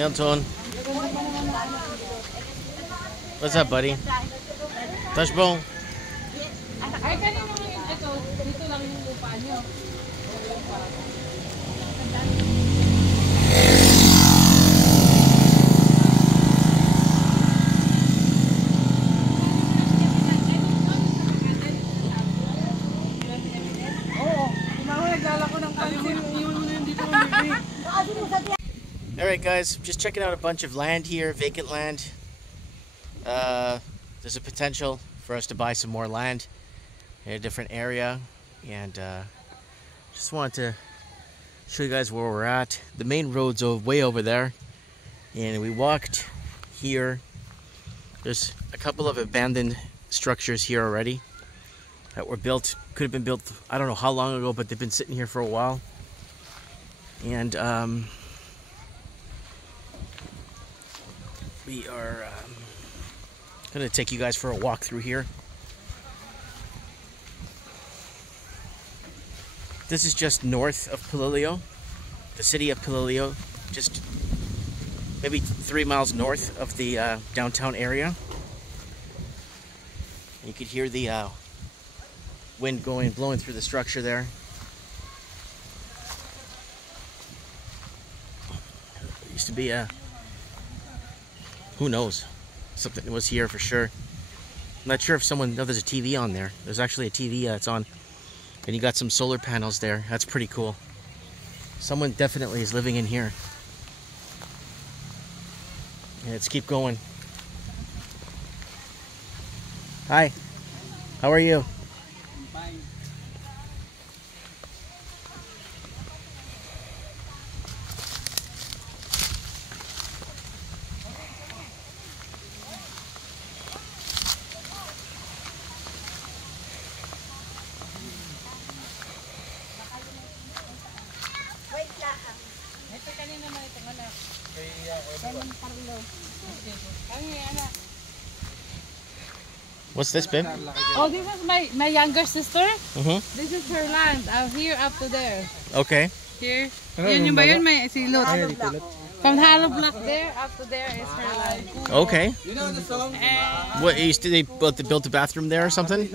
Hey, Anton. What's up, buddy? Touchbone. Ay, kanina ito, dito lang yung lupa nyo. Alright guys, just checking out a bunch of land here, vacant land. There's a potential for us to buy some more land in a different area, and just wanted to show you guys where we're at. The main road's way over there, and we walked here. There's a couple of abandoned structures here already that were built, could have been built I don't know how long ago, but they've been sitting here for a while. And we are gonna take you guys for a walk through here. This is just north of Pililio, the city of Pililio, just maybe 3 miles north of the downtown area. You could hear the wind blowing through the structure there. There used to be a, who knows, something was here for sure. I'm not sure if someone, no, there's a TV on there. There's actually a TV that's on, and you got some solar panels there. That's pretty cool. Someone definitely is living in here. Yeah, let's keep going. Hi, how are you? Fine. Ito kanina naman itong anak. Simon Parlo. Ang anak. What's this, babe? Oh, this is my younger sister. Mm-hmm. This is her land. I'm here up to there. Okay. Here. Yun yung ba yun? May silot. From Hollow Block there, up to there is her land. Okay. You know the song? And What, they built a bathroom there or something?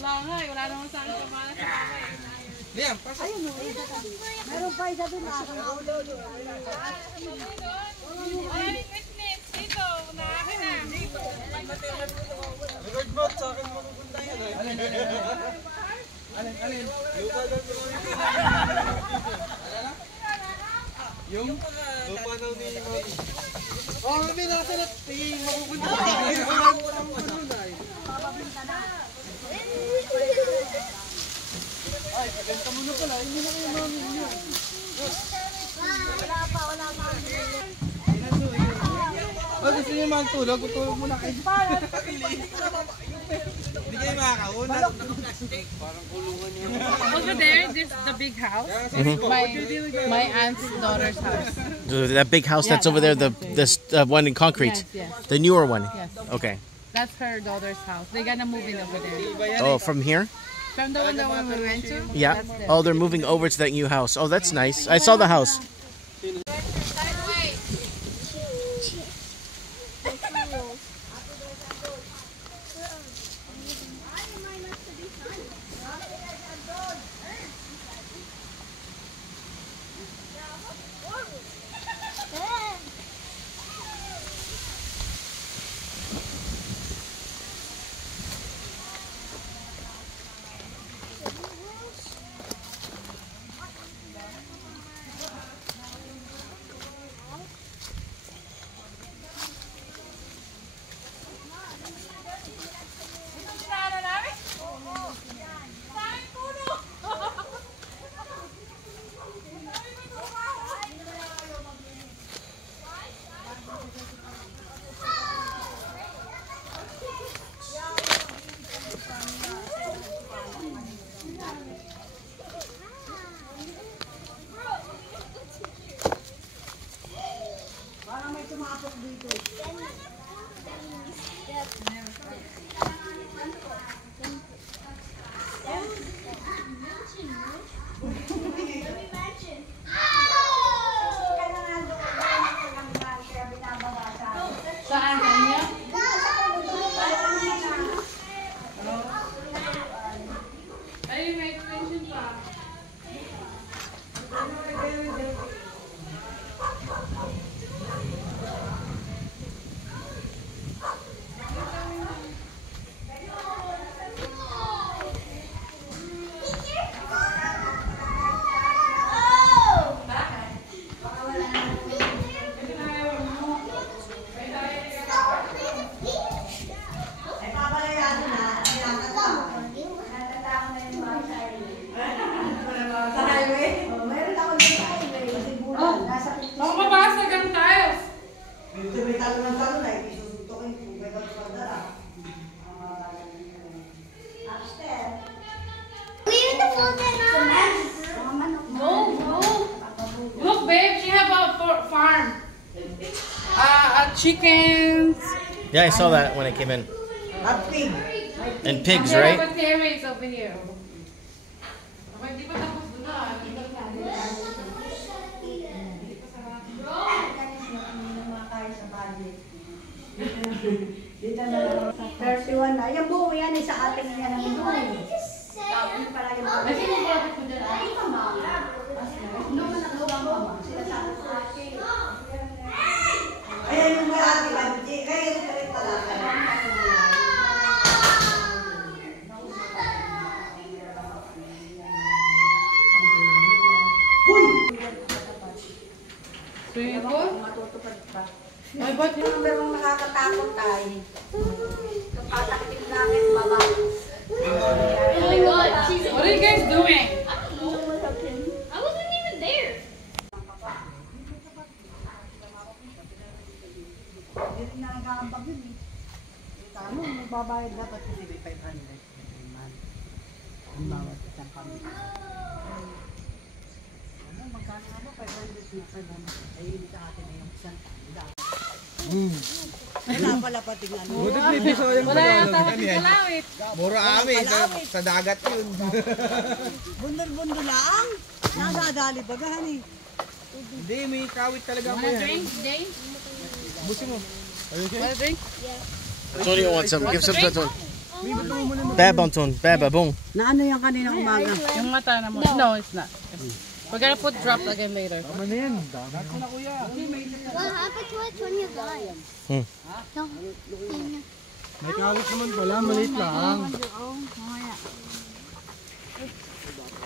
wala nga eh. Wala naman sa akin kumala sa kamay. Liam, pasok. Meron pa isa doon ako. Maraming witness dito. Naakin na. Record mo, sa akin mapupunta yan. Alin? Yung lupa daw ni Mami. Oh, Mami, nasa lahat. Sige, mapupunta yan. Ay, pagkanta mo na pala. Hindi na kayo Mami niyo. Wala pa. Oh, gusto niyo magtulog? Tutulog muna kayo. Hindi kayo makakauna. Parang kulungan niyo. Over there, this is the big house. My aunt's daughter's house. That big house that's over there, the one in concrete, Yes. the newer one. Yes. Okay. That's her daughter's house. They're gonna move in over there. Oh, from here? From the one that we went to? Yeah. That's there. Oh, they're moving over to that new house. Oh, that's nice. I saw the house. Makabasag ang tiles. Ito may talo ng talo na, isusuntokin kung may pagpagdara. Upstairs. Leave the food in No, no. Look, babe, she have a farm. Chickens. Yeah, I saw that when I came in. At pig. And pigs, There right? are terrace over here. Hindi pa tapos doon na. Dito na lang. 31 na. Yung buo yan, sa ating yan ang buo. Tapos pala yung buo. Kasi yung bakit ko dyan. Ay, mama. Nung nakaluwang mama, sila sa akin. Ayan yung may ate, kaya yung kalit talaga. Swimming pool? Matutupad pa. Ay, ba't yun? Yung merong nakakatakot tayo. Kapatakin namin baba. Oh my god, she's What are you guys doing? I don't know what happened. I wasn't even there. Hindi rin nakakambag yun eh. Tama, magbabayad dapat kasi 500. Ang bawat isang kami. Ano, magkano ano? 500 na 500. Ay, hindi sa atin na yung isang tanda. Wala pala pati nga. Butit may sayang Wala yung tawag ng kalawit. Mura amin, sa dagat yun. Bundol-bundol lang. Nadadali bagahan eh. Hindi, may kawit talaga ako Wanna yan. drink, Jay? Busin mo. Wanna drink? Antonio wants some. Give some to Antonio. Bab, Anton. Bab, abong. Na ano yung kanina umaga? Yung mata na mo. No, it's not. We're gonna put drops again later. Tama na yan. Dami ko na kuya. What happened to it when you died? Hmm. No. May kawit naman pala, maliit lang.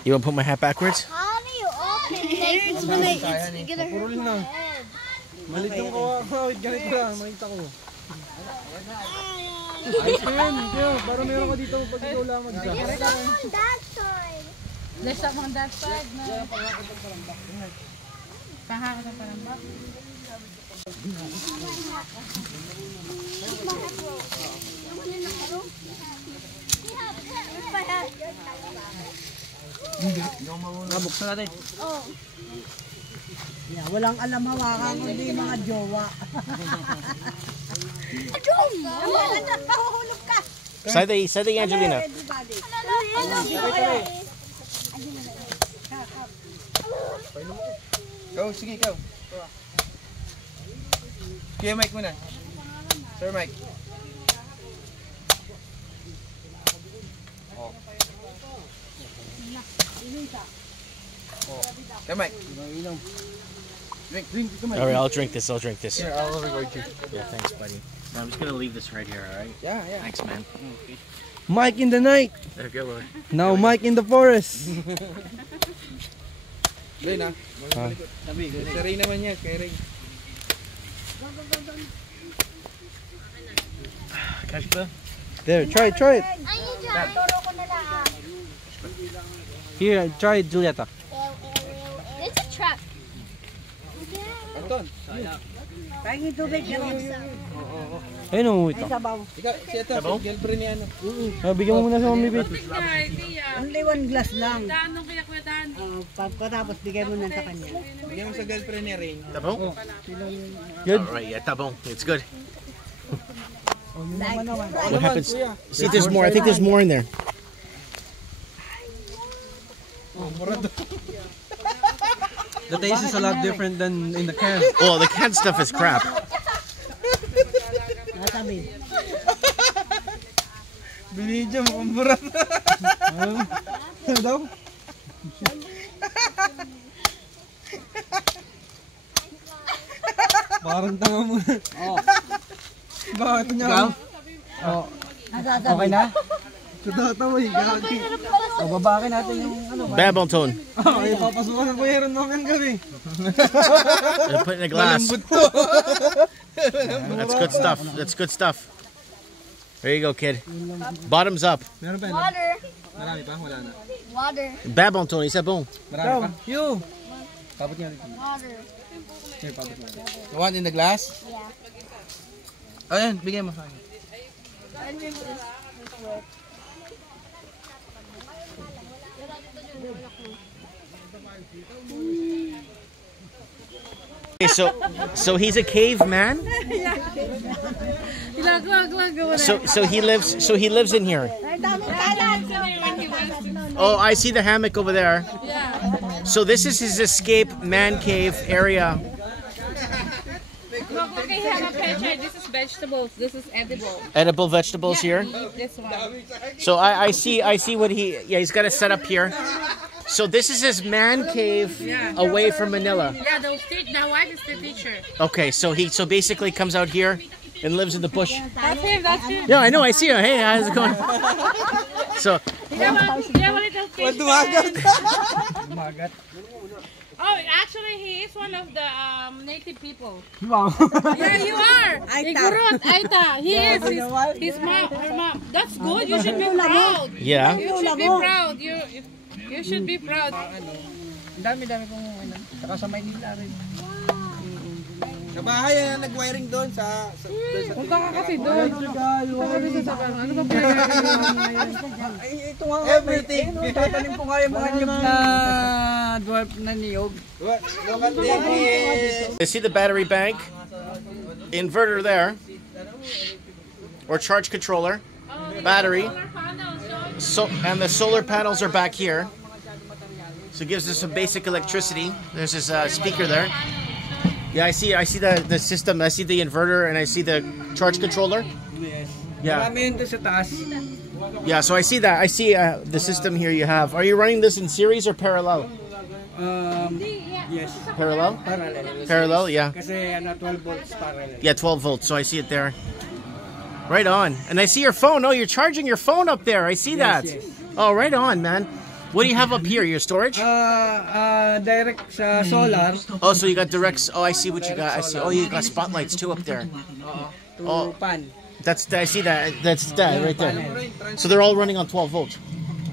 You want to put my hat backwards? How do you open it? It's gonna Puro hurt na. my head. Maliit yung kawit, ganito lang. Makita ko. Ayos ko yun. Kaya, parang meron ka dito pag ikaw lang mag-drop. There's some on that side. There's some on that side na. Kahaka sa palambak. Nabuksan natin. Oh. Yeah, walang alam hawakan kundi mga jowa. Mahuhulog ka. Say the Angelina. Everybody. Go, sige, ikaw. Kuya Mike muna. Sir Mike. Oh. Kuya Mike. Drink, drink. Come on. All right, I'll drink this. I'll drink this. Here, I'll record you. Yeah, thanks, buddy. No, I'm just gonna leave this right here. All right. Yeah, yeah. Thanks, man. Mike in the night. There you go, Lord. Now Mike in the forest. Ray na. Sa Ray naman yan, kay Ray. Cash ba? There, try it. I need you. Turo ko na lang. Here, try it, Julieta. It's a trap. Anton, Pahingin tubig ka rin. ayun o, ito. May sabaw. Ikaw, si ito, Sabaw? girlfriend niya ano. Bigyan mo muna sa Mami Bit. Only one glass lang. Dano kaya kuya Dan? Pagkatapos bigay mo na sa kanya. Bigyan mo sa girlfriend niya rin. Tabong? Good. All right, yeah, tabong. It's good. Like, What happens? See, there's more. I think there's more in there. The taste is a lot different than in the can. Oh, the canned stuff is crap. natabi. Binidyo mo, ang burat. Ano daw? Parang tanga mo. Oh. Bakit niya? Oh. Okay na? Tatawa eh, gagi. O, babakin natin yung ano ba? Babble tone. Oh, ipapasukan ng bayaran namin gabi. Put it in a glass. Malambot to. That's good stuff. That's good stuff. There you go, kid. Bottoms up. Meron pa yun? Water. Marami pa? Wala na. Water. Babble tone. Isa bong. Marami pa? You! Tapos nga dito. Water. The one in the glass? Yeah. Ayan, bigyan mo sa akin. Okay, so he's a caveman. So he lives in here. Oh, I see the hammock over there. Yeah. So this is his escape man cave area. Look, okay, have a picture. This is vegetables. This is edible. Edible vegetables here. Eat this one. So I see what he's got it set up here. So this is his man cave away from Manila. Yeah, the white is the teacher. Okay, so he basically comes out here and lives in the bush. That's him, that's him. Yeah, I know, I see him. Hey, how's it going? So You have a little fish there. Oh, actually, he is one of the native people. Wow. Yeah, you are. Igorot, Aita. He is. His mom, her mom. That's good. You should be proud. yeah. You should be proud. You should be proud. Ang dami-dami kong ano. Saka sa Maynila rin. Sa bahay na nag-wiring doon sa Punta ka kasi doon. Ano ba pinagagawa mo ngayon? Ay, ito nga everything. Tatanim ko nga yung mga niyog na dwarf na niyog. I see the battery bank, inverter there, or charge controller, battery. So and the solar panels are back here. So it gives us some basic electricity. There's this speaker there. Yeah, I see the system. I see the inverter and I see the charge controller. Yes. Yeah. Marami yun doon sa taas. Yeah, so I see that. I see the system here you have. Are you running this in series or parallel? Yes. Parallel? Parallel. Parallel, yeah. Kasi 12 volts parallel. Yeah, 12 volts. So I see it there. Right on. And I see your phone. Oh, you're charging your phone up there. I see that. Yes. Oh, right on, man. What do you have up here? Your storage? Direct sa solar Oh, so you got directs. Oh, I see what you got. I see. Oh, you got spotlights too up there. to pan. I see that. That's that right there. So they're all running on 12 volts.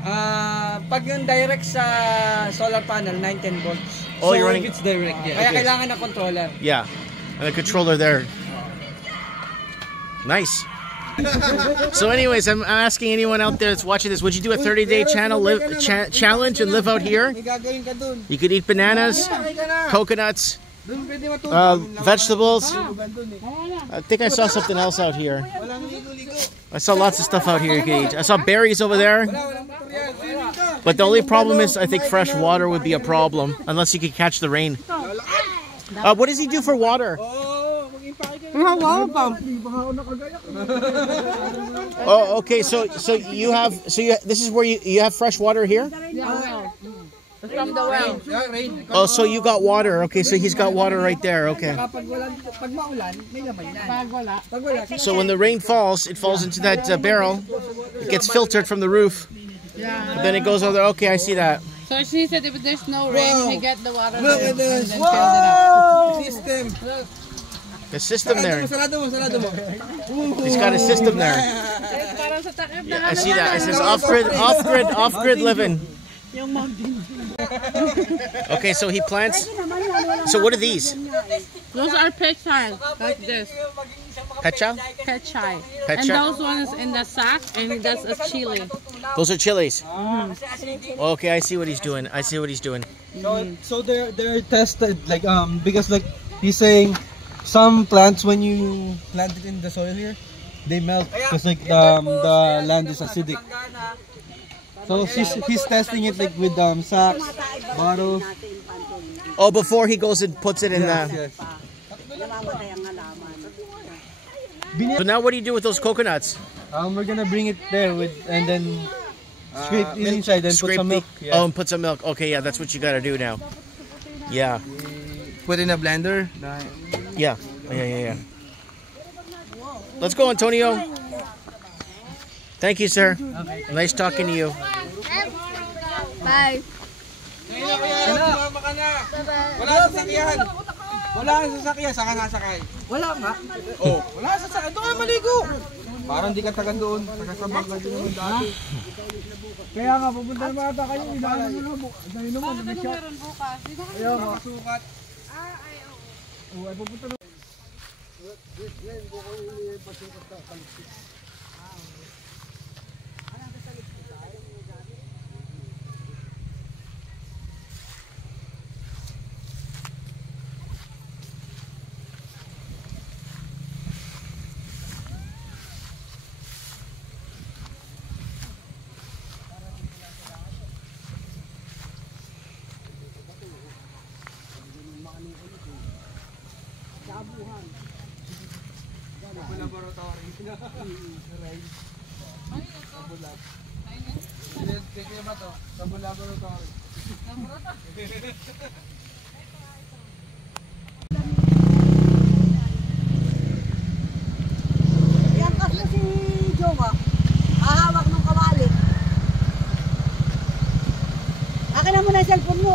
Pag yung direct sa solar panel, 9-10 volts. Oh, you're running. It's direct, yeah. Kaya kailangan ng controller. Yeah, and a controller there. Nice. So anyways, I'm asking anyone out there that's watching this, would you do a 30-day challenge and live out here? You could eat bananas, coconuts, vegetables. I think I saw something else out here. I saw lots of stuff out here you could eat. I saw berries over there. But the only problem is I think fresh water would be a problem, unless you could catch the rain. What does he do for water? Oh, okay. So this is where you have fresh water here? Yeah, from the well. Oh, so you got water. Okay, so he's got water right there. Okay. So when the rain falls, it falls into that barrel. It gets filtered from the roof. Yeah. Then it goes over there. Okay, I see that. So she said if there's no rain, we get the water Look there at this. and then fill it up. System. The system there. Sarado mo. He's got a system there. I see that. It says off-grid living. Okay, so he plants. So what are these? Those are pechay, like this. Pecha? Pechay. Pechay. And those ones in the sack, and that's a chili. Those are chilies. Okay, I see what he's doing. So they're tested like because like he's saying some plants when you plant it in the soil here they melt because like the land is acidic. So he's testing it like with sacks, bottles. Oh, before he goes and puts it in the. Yes. So now what do you do with those coconuts? We're gonna bring it there with and then scrape it inside and put some milk. Yeah. Oh, and put some milk. Okay, yeah, that's what you gotta do now. Yeah. Put in a blender. Yeah. Yeah. Let's go, Antonio. Thank you, sir. Nice talking to you. Bye. Wala sa sakyan. Wala sa sakyan, saka nasakay. Wala nga. Oh, wala sa sakyan. Doon ka maligo. Parang di ka taga doon. Taga sa bangka doon dati. Kaya nga, pupunta naman ata kayo. Dahil naman. Meron bukas. Kaya nga. Oh, ay pupunta na. Laboratory. Kaya ba to? Sa laboratory. Yan kasi si Jowa. Hahawak ng kawali. Akin na muna yung cellphone mo.